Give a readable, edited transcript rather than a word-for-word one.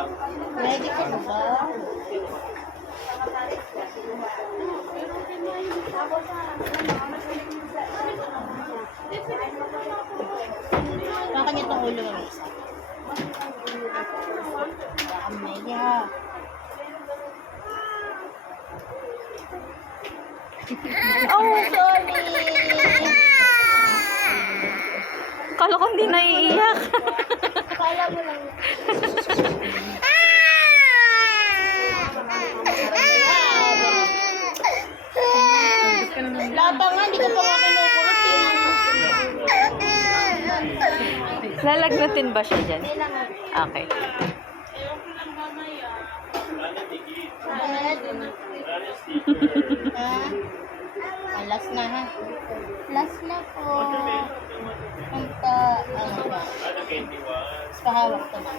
Ready ka na ba? Baka niya itong ulo ng isa. Amay ha. Oh, sorry. Kala ko hindi naiiyak. Kala mo lang. Lata nga, hindi ko pa nga kinukurot eh. Lalagnatin ba siya dyan? Okay. Ha? Last na ha? Last na po. Punta, ano ba? Pahawak to na.